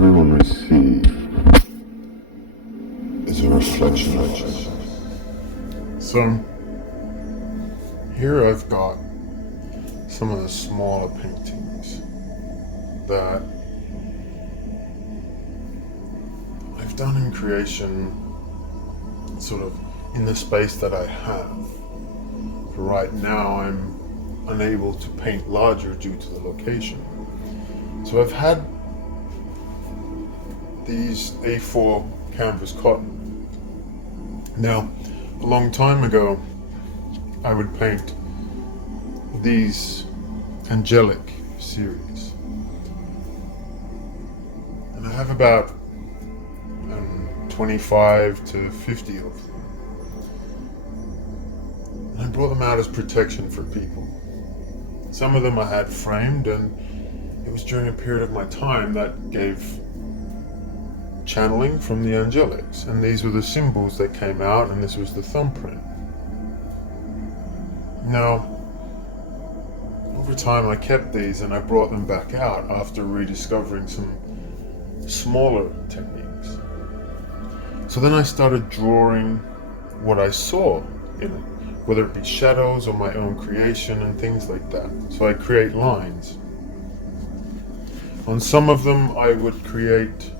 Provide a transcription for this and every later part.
everyone receives is a reflection of us. So, here I've got some of the smaller paintings that I've done in creation, sort of in the space that I have. For right now, I'm unable to paint larger due to the location. So I've had these A4 canvas cotton. Now, a long time ago, I would paint these angelic series. And I have about 25 to 50 of them. And I brought them out as protection for people. Some of them I had framed, and it was during a period of my time that gave channeling from the angelics. And these were the symbols that came out, and this was the thumbprint. Now, over time I kept these and I brought them back out after rediscovering some smaller techniques. So then I started drawing what I saw in it, whether it be shadows or my own creation and things like that. So I create lines. On some of them I would create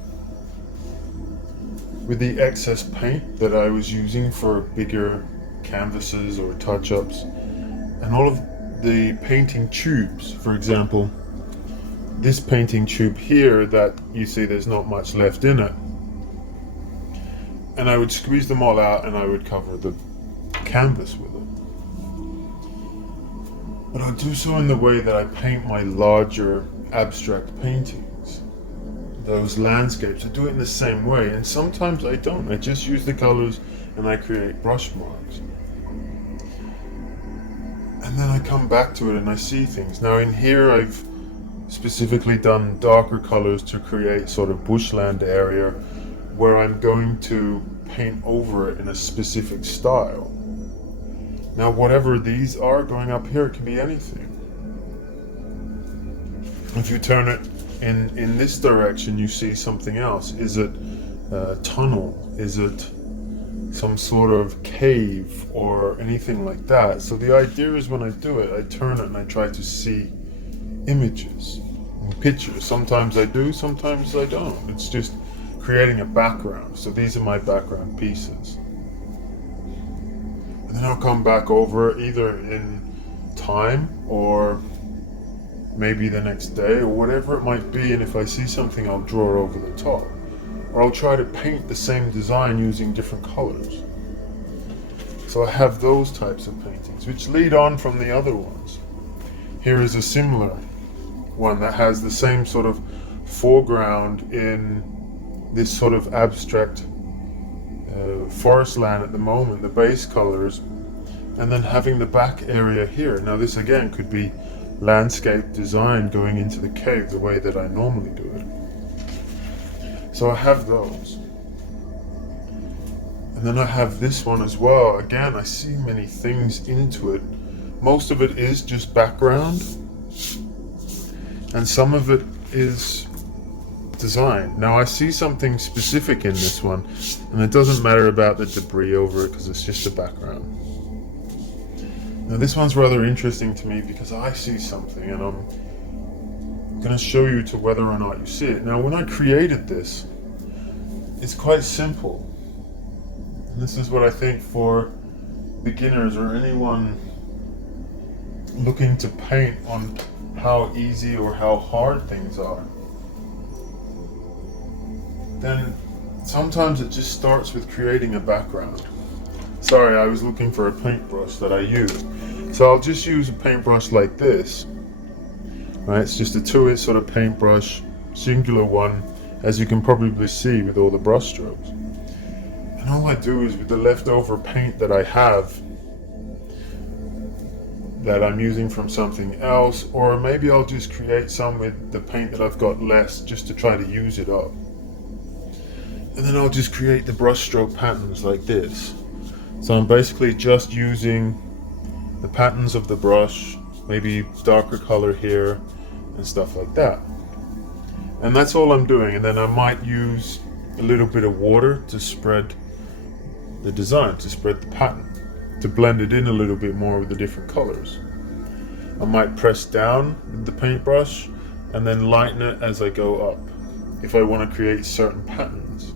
with the excess paint that I was using for bigger canvases or touch-ups, and all of the painting tubes. For example, this painting tube here that you see there's not much left in it, and I would squeeze them all out and I would cover the canvas with it. But I'll do so in the way that I paint my larger abstract paintings, those landscapes. I do it in the same way, and sometimes I don't. I just use the colors and I create brush marks. And then I come back to it and I see things. Now in here I've specifically done darker colors to create sort of bushland area where I'm going to paint over it in a specific style. Now whatever these are going up here, it can be anything. If you turn it in this direction, you see something else. Is it a tunnel? Is it some sort of cave or anything like that? So the idea is when I do it, I turn it and I try to see images and pictures. Sometimes I do, sometimes I don't. It's just creating a background. So these are my background pieces. And then I'll come back over either in time or maybe the next day or whatever it might be, and if I see something I'll draw over the top. Or I'll try to paint the same design using different colors. So I have those types of paintings, which lead on from the other ones. Here is a similar one that has the same sort of foreground in this sort of abstract forest land at the moment, the base colors, and then having the back area here. Now this again could be landscape design going into the cave the way that I normally do it. So I have those. And then I have this one as well. Again, I see many things into it. Most of it is just background, and some of it is design. Now I see something specific in this one, and it doesn't matter about the debris over it because it's just a background. Now this one's rather interesting to me because I see something, and I'm going to show you to whether or not you see it. Now when I created this, it's quite simple. And this is what I think for beginners or anyone looking to paint on how easy or how hard things are. Then sometimes it just starts with creating a background. Sorry, I was looking for a paintbrush that I used. So I'll just use a paintbrush like this. Right, it's just a 2-inch sort of paintbrush, singular one, as you can probably see with all the brush strokes. And all I do is with the leftover paint that I have, that I'm using from something else, or maybe I'll just create some with the paint that I've got less just to try to use it up. And then I'll just create the brush stroke patterns like this. So I'm basically just using the patterns of the brush, maybe darker color here and stuff like that. And that's all I'm doing. And then I might use a little bit of water to spread the design, to spread the pattern, to blend it in a little bit more with the different colors. I might press down with the paintbrush and then lighten it as I go up if I want to create certain patterns.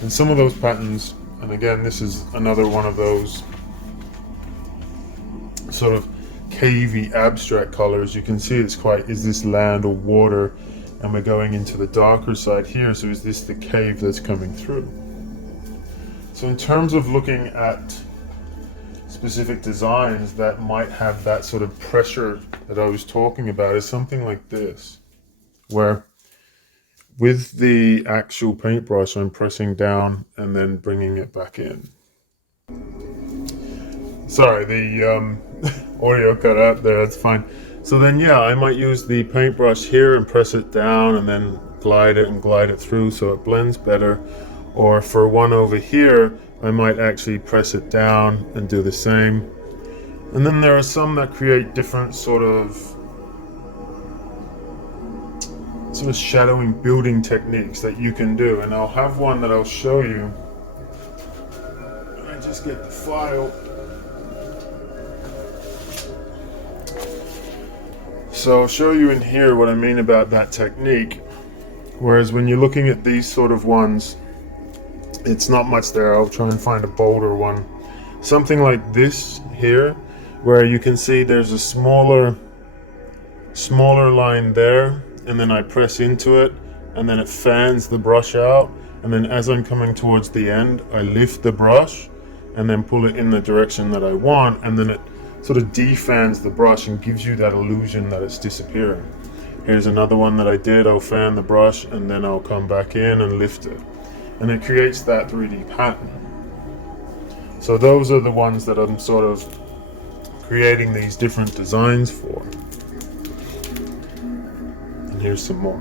And some of those patterns, and again, this is another one of those sort of cavey abstract colors. You can see it's quite, is this land or water? And we're going into the darker side here, so is this the cave that's coming through? So in terms of looking at specific designs that might have that sort of pressure that I was talking about, is something like this, where with the actual paintbrush I'm pressing down and then bringing it back in. Sorry, the audio cut out there, that's fine. So then, yeah, I might use the paintbrush here and press it down and then glide it through so it blends better. Or for one over here, I might actually press it down and do the same. And then there are some that create different sort of shadowing building techniques that you can do. And I'll have one that I'll show you. I just get the file. So I'll show you in here what I mean about that technique. Whereas when you're looking at these sort of ones, it's not much there. I'll try and find a bolder one. Something like this here, where you can see there's a smaller line there, and then I press into it, and then it fans the brush out. And then as I'm coming towards the end, I lift the brush and then pull it in the direction that I want, and then it sort of defans the brush and gives you that illusion that it's disappearing. Here's another one that I did. I'll fan the brush and then I'll come back in and lift it, and it creates that 3D pattern. So those are the ones that I'm sort of creating these different designs for. And here's some more.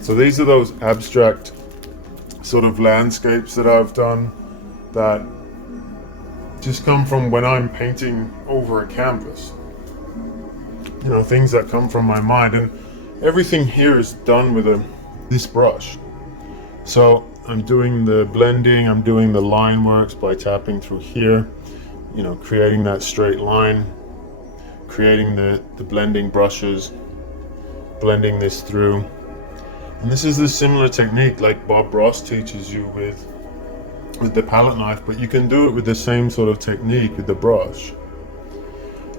So these are those abstract sort of landscapes that I've done that just come from when I'm painting over a canvas. You know, things that come from my mind, and everything here is done with this brush. So I'm doing the blending, I'm doing the line works by tapping through here, you know, creating that straight line, creating the blending brushes, blending this through. And this is the similar technique like Bob Ross teaches you with the palette knife, but you can do it with the same sort of technique with the brush.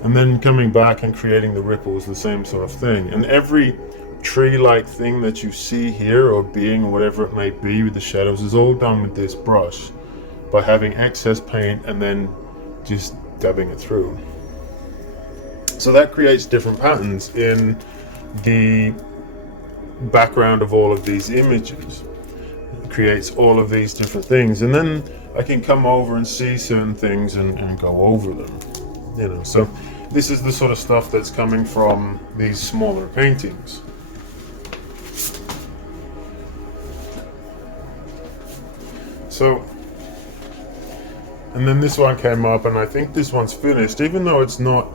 And then coming back and creating the ripples, the same sort of thing. And every tree-like thing that you see here, or being, or whatever it may be with the shadows, is all done with this brush by having excess paint and then just dabbing it through. So that creates different patterns in the background of all of these images. It creates all of these different things, and then I can come over and see certain things and go over them, you know. So this is the sort of stuff that's coming from these smaller paintings. So, and then this one came up, and I think this one's finished, even though it's not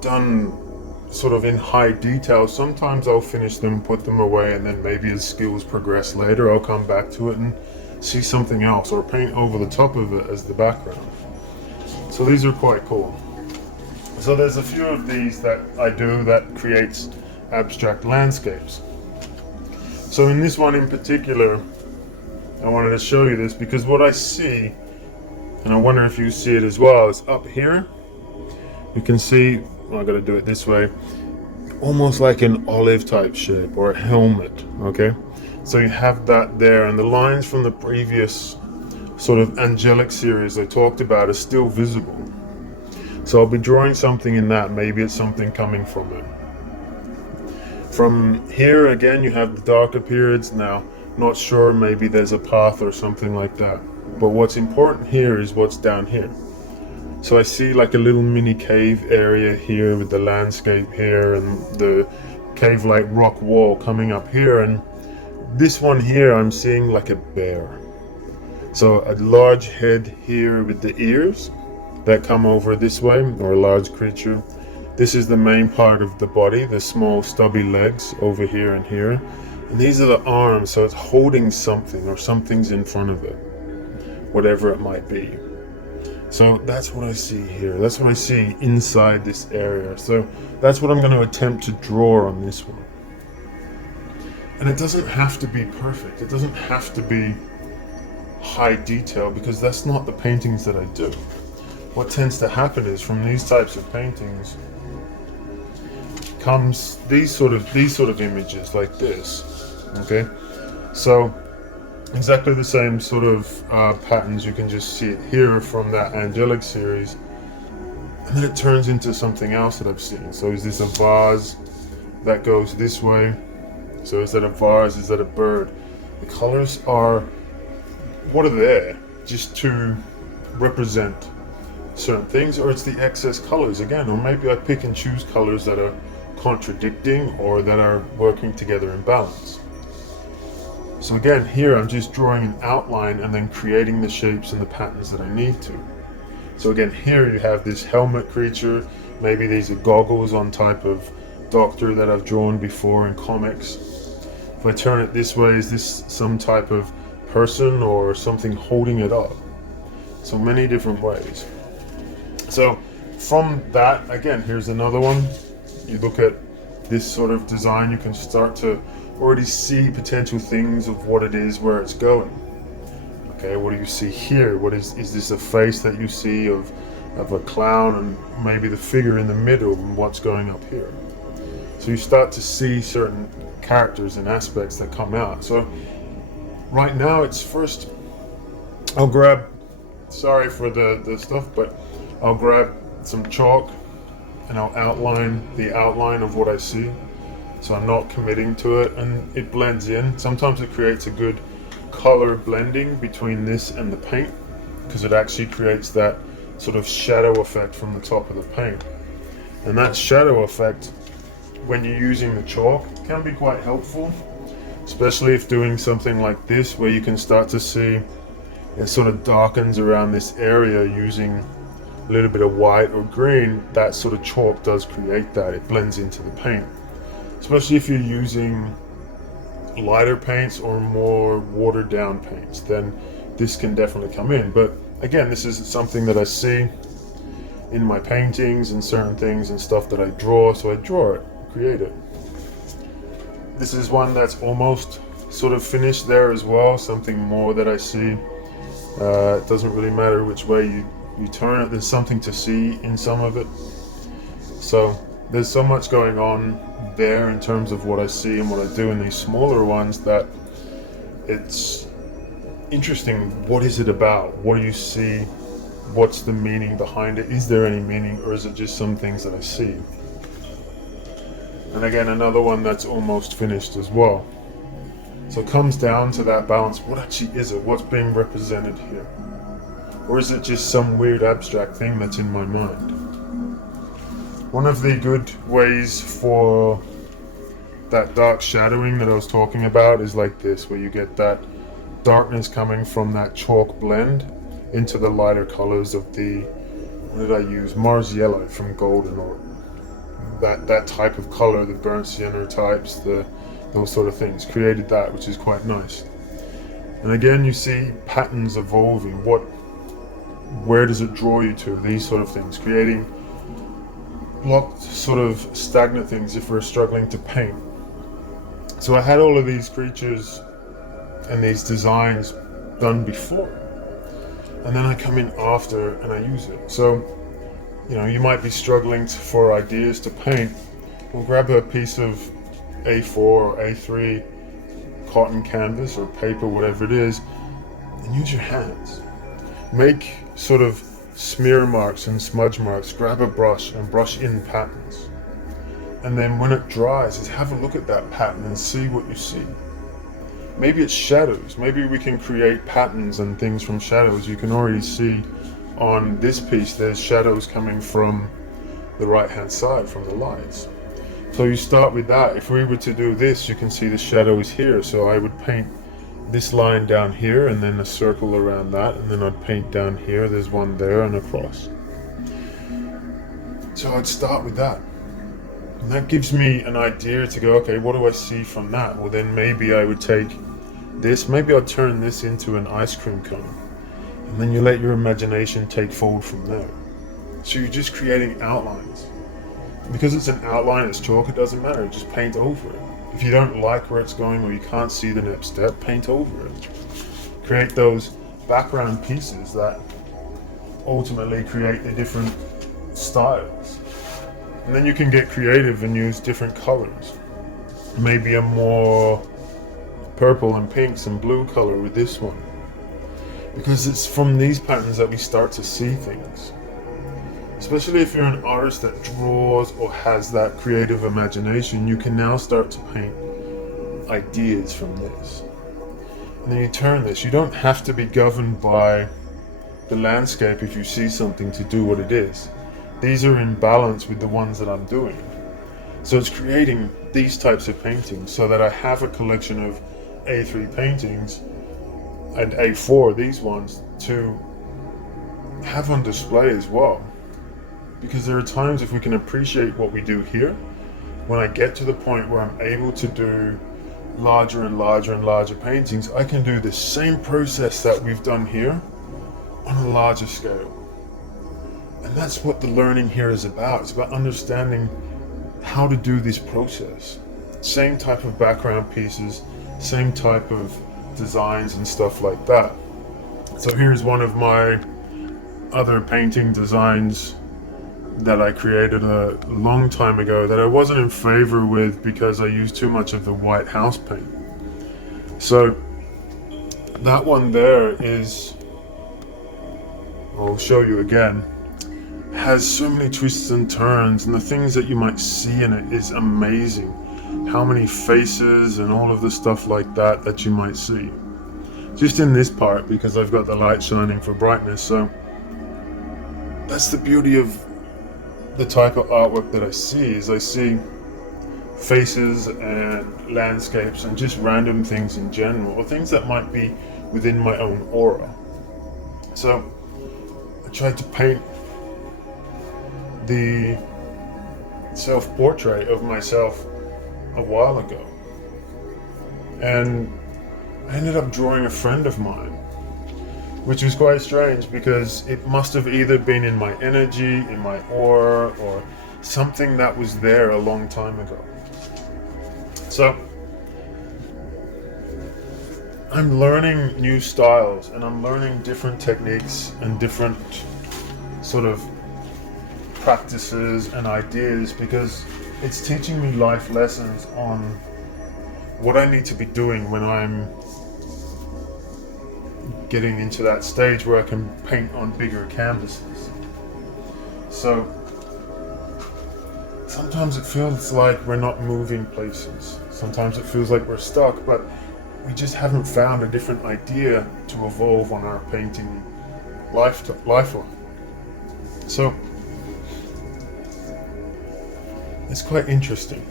done sort of in high detail. Sometimes I'll finish them, put them away, and then maybe as skills progress later, I'll come back to it and see something else, or paint over the top of it as the background. So these are quite cool. So there's a few of these that I do that creates abstract landscapes. So in this one in particular, I wanted to show you this because what I see, and I wonder if you see it as well, is up here. You can see, well, I gotta do it this way, almost like an olive type shape or a helmet, okay? So you have that there, and the lines from the previous sort of angelic series I talked about are still visible. So I'll be drawing something in that, maybe it's something coming from it. From here, again, you have the darker periods. Now, not sure, maybe there's a path or something like that. But what's important here is what's down here. So I see like a little mini cave area here with the landscape here and the cave-like rock wall coming up here. And this one here, I'm seeing like a bear. So a large head here with the ears that come over this way, or a large creature. This is the main part of the body, the small stubby legs over here and here. And these are the arms, so it's holding something or something's in front of it, whatever it might be. So that's what I see here. That's what I see inside this area. So that's what I'm going to attempt to draw on this one. And it doesn't have to be perfect. It doesn't have to be high detail, because that's not the paintings that I do. What tends to happen is from these types of paintings comes these sort of images like this. Okay, so exactly the same sort of patterns. You can just see it here from that angelic series, and then it turns into something else that I've seen. So is this a vase that goes this way? So is that a vase? Is that a bird? The colors are what are there just to represent certain things, or it's the excess colors again, or maybe I pick and choose colors that are contradicting or that are working together in balance. So again, here I'm just drawing an outline and then creating the shapes and the patterns that I need to. So again, here you have this helmet creature. Maybe these are goggles on type of doctor that I've drawn before in comics. If I turn it this way, is this some type of person or something holding it up? So many different ways. So from that, again, here's another one. You look at this sort of design, you can start to already see potential things of what it is, where it's going. Okay, what do you see here? What is this a face that you see of a clown, and maybe the figure in the middle, and what's going up here? So you start to see certain characters and aspects that come out. So right now it's first, I'll grab, sorry for the stuff, but I'll grab some chalk and I'll outline the outline of what I see. So I'm not committing to it, and it blends in. Sometimes it creates a good color blending between this and the paint, because it actually creates that sort of shadow effect from the top of the paint. And that shadow effect, when you're using the chalk, can be quite helpful, especially if doing something like this where you can start to see it sort of darkens around this area using a little bit of white or green. That sort of chalk does create that. It blends into the paint, especially if you're using lighter paints or more watered down paints, then this can definitely come in. But again, this is something that I see in my paintings and certain things and stuff that I draw, so I draw it, create it. This is one that's almost sort of finished there as well, something more that I see. It doesn't really matter which way you turn it, there's something to see in some of it. So there's so much going on there in terms of what I see and what I do in these smaller ones, that it's interesting. What is it about? What do you see? What's the meaning behind it? Is there any meaning, or is it just some things that I see? And again, another one that's almost finished as well. So it comes down to that balance. What actually is it? What's being represented here? Or is it just some weird abstract thing that's in my mind? One of the good ways for that dark shadowing that I was talking about is like this, where you get that darkness coming from that chalk blend into the lighter colors of the, what did I use? Mars yellow from Golden, or that type of color, the burnt sienna types, those sort of things, created that, which is quite nice. And again, you see patterns evolving. Where does it draw you to? These sort of things, creating locked sort of stagnant things if we're struggling to paint. So I had all of these creatures and these designs done before, and then I come in after and I use it. So, you know, you might be struggling for ideas to paint. Well, grab a piece of A4 or A3 cotton canvas or paper, whatever it is, and use your hands. Make sort of smear marks and smudge marks. Grab a brush and brush in patterns. And then when it dries, just have a look at that pattern and see what you see. Maybe it's shadows. Maybe we can create patterns and things from shadows. You can already see on this piece there's shadows coming from the right hand side from the lights. So you start with that. If we were to do this, you can see the shadows here. So I would paint this line down here and then a circle around that, and then I'd paint down here. There's one there and across. So I'd start with that. And that gives me an idea to go, okay, what do I see from that? Well, then maybe I would take this, maybe I'll turn this into an ice cream cone. And then you let your imagination take fold from there. So you're just creating outlines. Because it's an outline, it's chalk, it doesn't matter, just paint over it. If you don't like where it's going or you can't see the next step, paint over it. Create those background pieces that ultimately create the different styles. And then you can get creative and use different colors. Maybe a more purple and pinks and blue color with this one. Because it's from these patterns that we start to see things. Especially if you're an artist that draws or has that creative imagination, you can now start to paint ideas from this. And then you turn this. You don't have to be governed by the landscape if you see something to do what it is. These are in balance with the ones that I'm doing. So it's creating these types of paintings so that I have a collection of A3 paintings and A4, these ones, to have on display as well. Because there are times if we can appreciate what we do here, when I get to the point where I'm able to do larger and larger and larger paintings, I can do the same process that we've done here on a larger scale. And that's what the learning here is about. It's about understanding how to do this process. Same type of background pieces, same type of designs and stuff like that. So here's one of my other painting designs that I created a long time ago that I wasn't in favor with because I used too much of the white house paint. So that one there is, I'll show you again, has so many twists and turns, and the things that you might see in it is amazing. How many faces and all of the stuff like that you might see. Just in this part, because I've got the light shining for brightness, so that's the beauty of the type of artwork that I see, is I see faces and landscapes and just random things in general, or things that might be within my own aura. So I tried to paint the self-portrait of myself a while ago, and I ended up drawing a friend of mine, which was quite strange because it must have either been in my energy, in my aura, or something that was there a long time ago. So I'm learning new styles, and I'm learning different techniques and different sort of practices and ideas, because it's teaching me life lessons on what I need to be doing when I'm getting into that stage where I can paint on bigger canvases. So sometimes it feels like we're not moving places. Sometimes it feels like we're stuck, but we just haven't found a different idea to evolve on our painting lifeline. So it's quite interesting.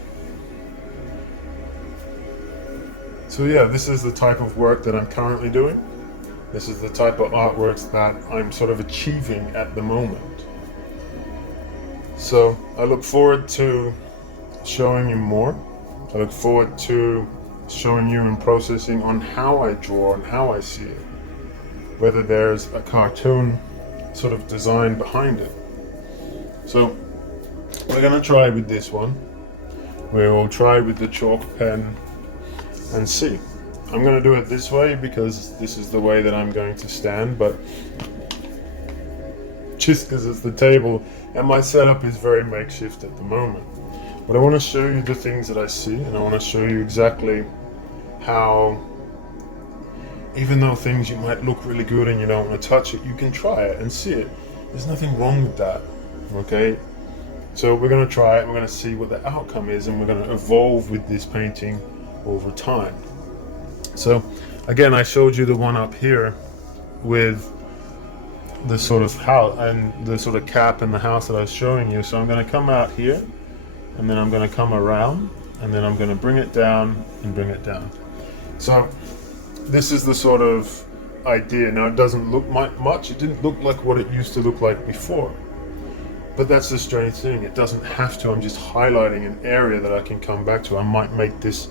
So yeah, this is the type of work that I'm currently doing. This is the type of artworks that I'm sort of achieving at the moment. So I look forward to showing you more. I look forward to showing you and processing on how I draw and how I see it. Whether there's a cartoon sort of design behind it. So we're going to try with this one. We will try with the chalk pen and see. I'm going to do it this way because this is the way that I'm going to stand, but just because it's the table and my setup is very makeshift at the moment. But I want to show you the things that I see, and I want to show you exactly how, even though things you might look really good and you don't want to touch it, you can try it and see it. There's nothing wrong with that, okay? So we're going to try it, we're going to see what the outcome is, and we're going to evolve with this painting over time. So again, I showed you the one up here with the sort of house and the sort of cap and the house that I was showing you. So I'm going to come out here, and then I'm going to come around, and then I'm going to bring it down and bring it down. So this is the sort of idea. Now it doesn't look much, it didn't look like what it used to look like before. But that's the strange thing. It doesn't have to. I'm just highlighting an area that I can come back to. I might make this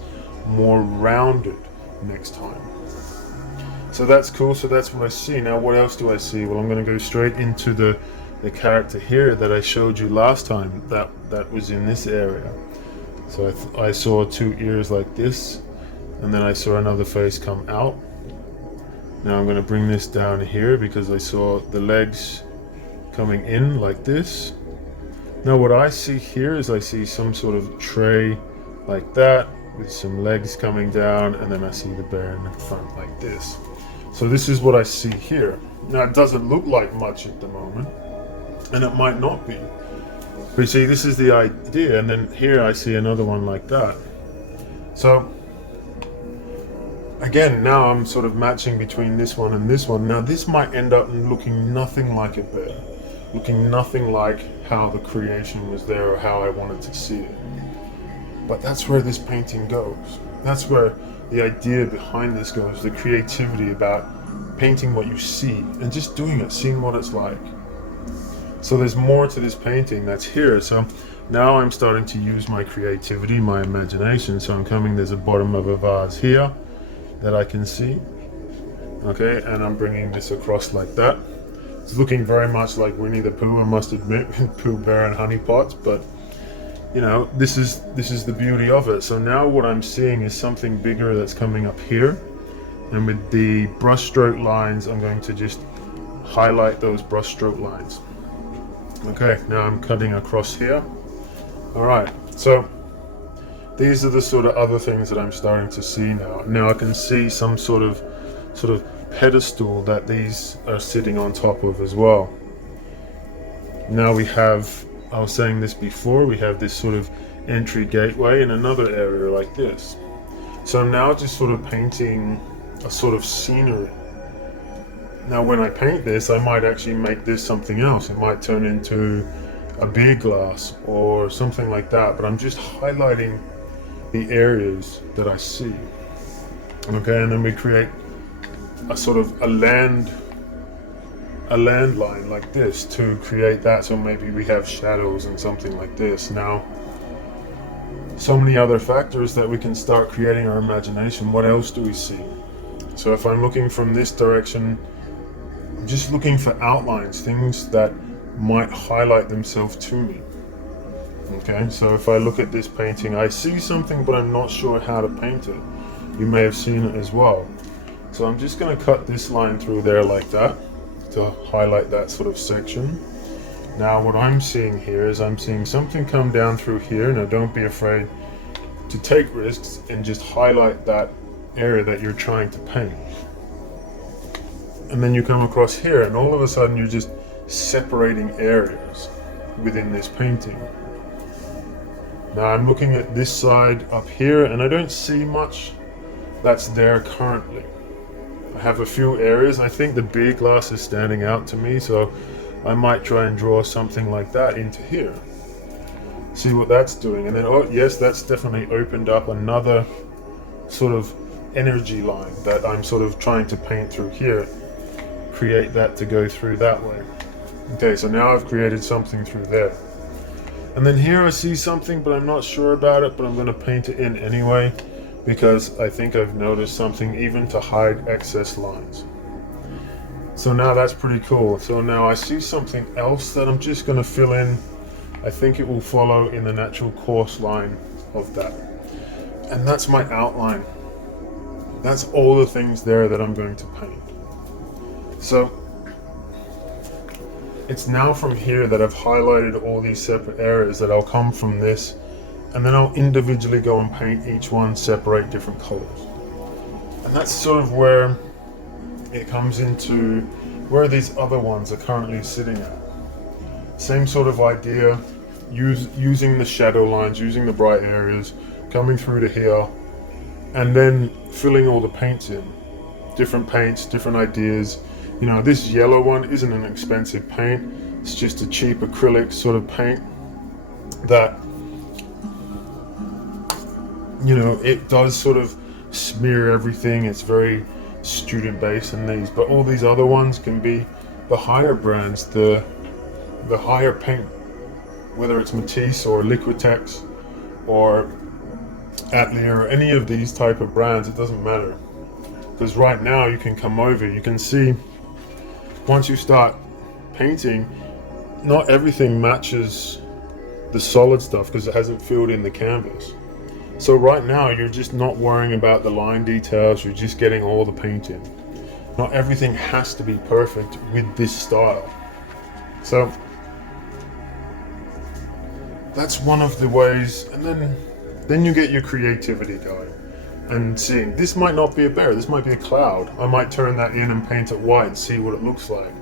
more rounded next time. So that's cool. So that's what I see. Now, what else do I see? Well, I'm going to go straight into the character here that I showed you last time. That was in this area. So I saw two ears like this, and then I saw another face come out. Now I'm going to bring this down here because I saw the legs coming in like this. Now what I see here is I see some sort of tray like that with some legs coming down, and then I see the bear in the front like this. So this is what I see here. Now it doesn't look like much at the moment, and it might not be. But you see, this is the idea, and then here I see another one like that. So again, now I'm sort of matching between this one and this one. Now this might end up looking nothing like a bear, looking nothing like how the creation was there or how I wanted to see it. But that's where this painting goes. That's where the idea behind this goes, the creativity about painting what you see and just doing it, seeing what it's like. So there's more to this painting that's here. So now I'm starting to use my creativity, my imagination. So I'm coming, there's a bottom of a vase here that I can see. Okay, and I'm bringing this across like that. It's looking very much like Winnie the Pooh, I must admit, Pooh Bear and Honey Pots, but you know, this is the beauty of it. So now what I'm seeing is something bigger that's coming up here, and with the brushstroke lines, I'm going to just highlight those brushstroke lines. Okay, now I'm cutting across here. All right, so these are the sort of other things that I'm starting to see now. Now I can see some sort of pedestal that these are sitting on top of as well. Now we have, I was saying this before, we have this sort of entry gateway in another area like this. So I'm now just sort of painting a sort of scenery. Now when I paint this, I might actually make this something else. It might turn into a beer glass or something like that, but I'm just highlighting the areas that I see. Okay, and then we create a sort of a land line like this to create that. So maybe we have shadows and something like this. Now, so many other factors that we can start creating our imagination. What else do we see? So if I'm looking from this direction, I'm just looking for outlines, things that might highlight themselves to me. Okay, so if I look at this painting, I see something, but I'm not sure how to paint it. You may have seen it as well. So I'm just going to cut this line through there like that to highlight that sort of section. Now what I'm seeing here is I'm seeing something come down through here. Now don't be afraid to take risks and just highlight that area that you're trying to paint. And then you come across here, and all of a sudden you're just separating areas within this painting. Now I'm looking at this side up here, and I don't see much that's there currently. I have a few areas. I think the beer glass is standing out to me, so I might try and draw something like that into here. See what that's doing. And then, oh yes, that's definitely opened up another sort of energy line that I'm sort of trying to paint through here. Create that to go through that way. Okay, so now I've created something through there. And then here I see something, but I'm not sure about it, but I'm going to paint it in anyway, because I think I've noticed something even to hide excess lines. So now that's pretty cool. So now I see something else that I'm just going to fill in. I think it will follow in the natural course line of that. And that's my outline. That's all the things there that I'm going to paint. So it's now from here that I've highlighted all these separate areas that I'll come from this, and then I'll individually go and paint each one, separate different colors. And that's sort of where it comes into where these other ones are currently sitting at. Same sort of idea, using the shadow lines, using the bright areas, coming through to here, and then filling all the paints in. Different paints, different ideas. You know, this yellow one isn't an expensive paint. It's just a cheap acrylic sort of paint that, you know, it does sort of smear everything. It's very student based in these, but all these other ones can be the higher brands, the higher paint whether it's Matisse or Liquitex or Atelier or any of these type of brands, it doesn't matter. Because right now you can come over, you can see once you start painting, not everything matches the solid stuff because it hasn't filled in the canvas. So right now you're just not worrying about the line details, you're just getting all the paint in. Not everything has to be perfect with this style. So that's one of the ways, and then you get your creativity going and seeing, this might not be a bear, this might be a cloud. I might turn that in and paint it white and see what it looks like.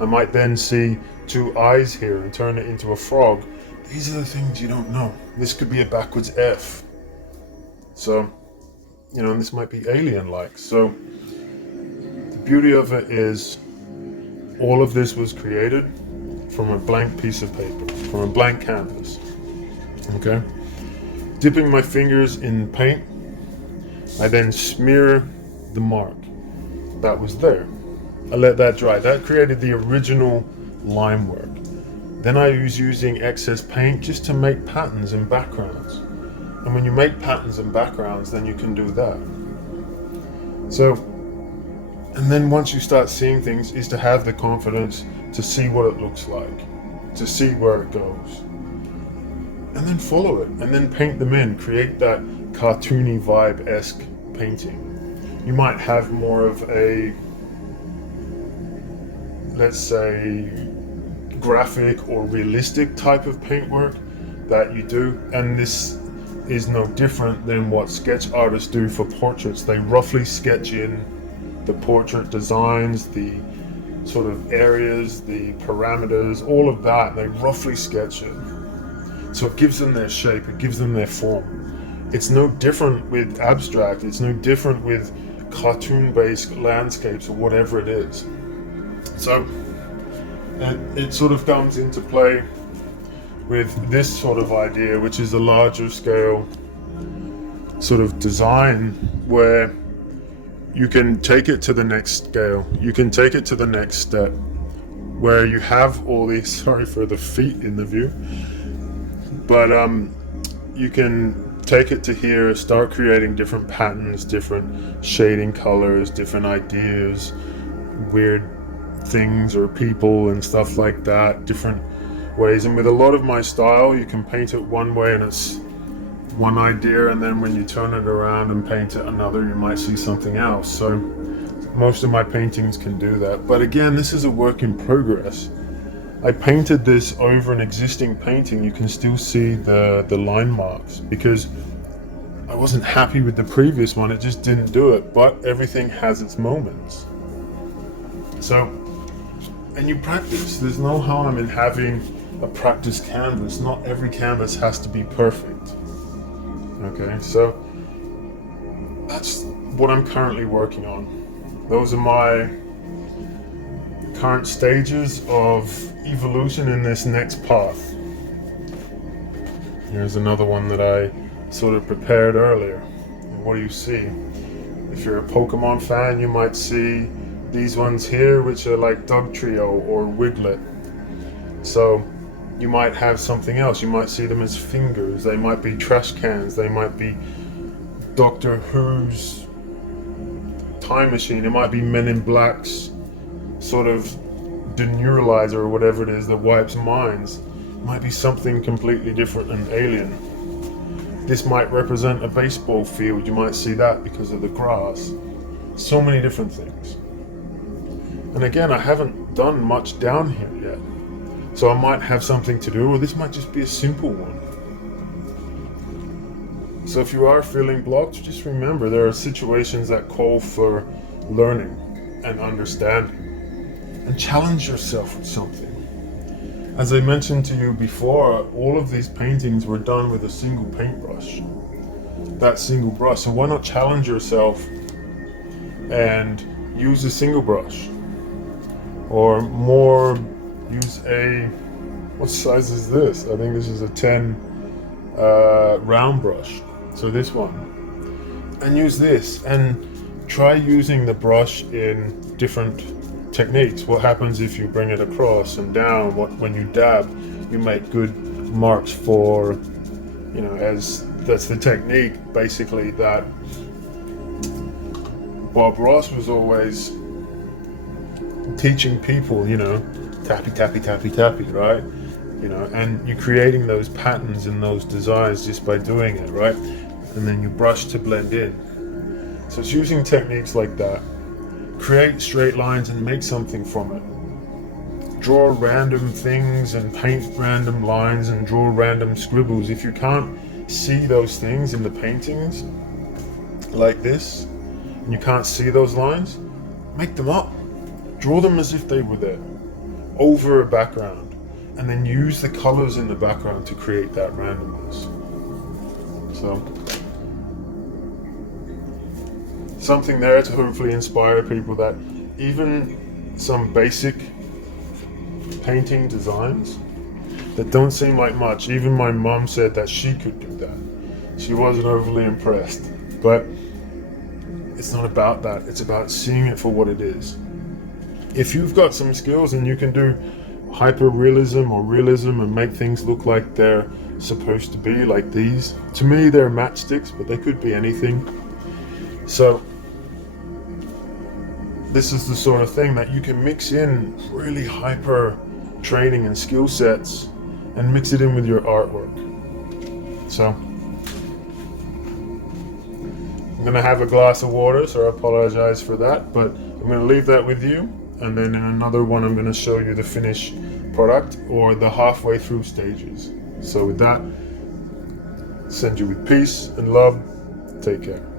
I might then see two eyes here and turn it into a frog. These are the things you don't know. This could be a backwards F. So, and this might be alien-like. So, the beauty of it is all of this was created from a blank piece of paper, from a blank canvas. Okay? Dipping my fingers in paint, I then smear the mark that was there. I let that dry. That created the original line work. Then I was using excess paint just to make patterns and backgrounds. And when you make patterns and backgrounds, then you can do that. So, and then once you start seeing things, is to have the confidence to see what it looks like, to see where it goes. And then follow it, and then paint them in, create that cartoony vibe-esque painting. You might have more of a, let's say, graphic or realistic type of paintwork that you do, and this is no different than what sketch artists do for portraits. They roughly sketch in the portrait designs, the sort of areas, the parameters, all of that. They roughly sketch it. So it gives them their shape, it gives them their form. It's no different with abstract, it's no different with cartoon-based landscapes or whatever it is. So it sort of comes into play with this sort of idea, which is a larger scale sort of design where you can take it to the next scale, you can take it to the next step, where you have all these, sorry for the feet in the view, but you can take it to here, start creating different patterns, different shading colors, different ideas, weird things or people and stuff like that, different ways. And with a lot of my style, you can paint it one way and it's one idea, and then when you turn it around and paint it another, you might see something else. So most of my paintings can do that. But again, this is a work in progress. I painted this over an existing painting. You can still see the line marks because I wasn't happy with the previous one. It just didn't do it. But everything has its moments. So, and you practice. There's no harm in having a practice canvas. Not every canvas has to be perfect. Okay, so that's what I'm currently working on. Those are my current stages of evolution in this next path. Here's another one that I sort of prepared earlier. And what do you see? If you're a Pokemon fan, you might see these ones here, which are like Dugtrio or Wiglet. So you might have something else. You might see them as fingers. They might be trash cans. They might be Doctor Who's time machine. It might be Men in Black's sort of deneuralizer or whatever it is that wipes minds. It might be something completely different and alien. This might represent a baseball field. You might see that because of the grass. So many different things. And again, I haven't done much down here yet. So I might have something to do, or this might just be a simple one. So if you are feeling blocked, just remember there are situations that call for learning and understanding. And challenge yourself with something. As I mentioned to you before, all of these paintings were done with a single paintbrush. That single brush. So why not challenge yourself and use a single brush? Or more, use a, what size is this? I think this is a 10 round brush. So this one. And use this and try using the brush in different techniques. What happens if you bring it across and down? When you dab, you make good marks for, you know, as that's the technique basically that Bob Ross was always teaching people, you know, tappy, tappy, tappy, tappy, right? You know, and you're creating those patterns and those designs just by doing it, right? And then you brush to blend in. So it's using techniques like that. Create straight lines and make something from it. Draw random things and paint random lines and draw random scribbles. If you can't see those things in the paintings like this, and you can't see those lines, make them up. Draw them as if they were there, over a background, and then use the colors in the background to create that randomness. So, something there to hopefully inspire people that even some basic painting designs that don't seem like much, even my mum said that she could do that. She wasn't overly impressed, but it's not about that. It's about seeing it for what it is. If you've got some skills and you can do hyper-realism or realism and make things look like they're supposed to be, like these, to me they're matchsticks, but they could be anything. So this is the sort of thing that you can mix in really hyper training and skill sets and mix it in with your artwork. So I'm gonna have a glass of water, so I apologize for that, but I'm gonna leave that with you, and then in another one I'm gonna show you the finished product or the halfway through stages. So with that, send you with peace and love. Take care.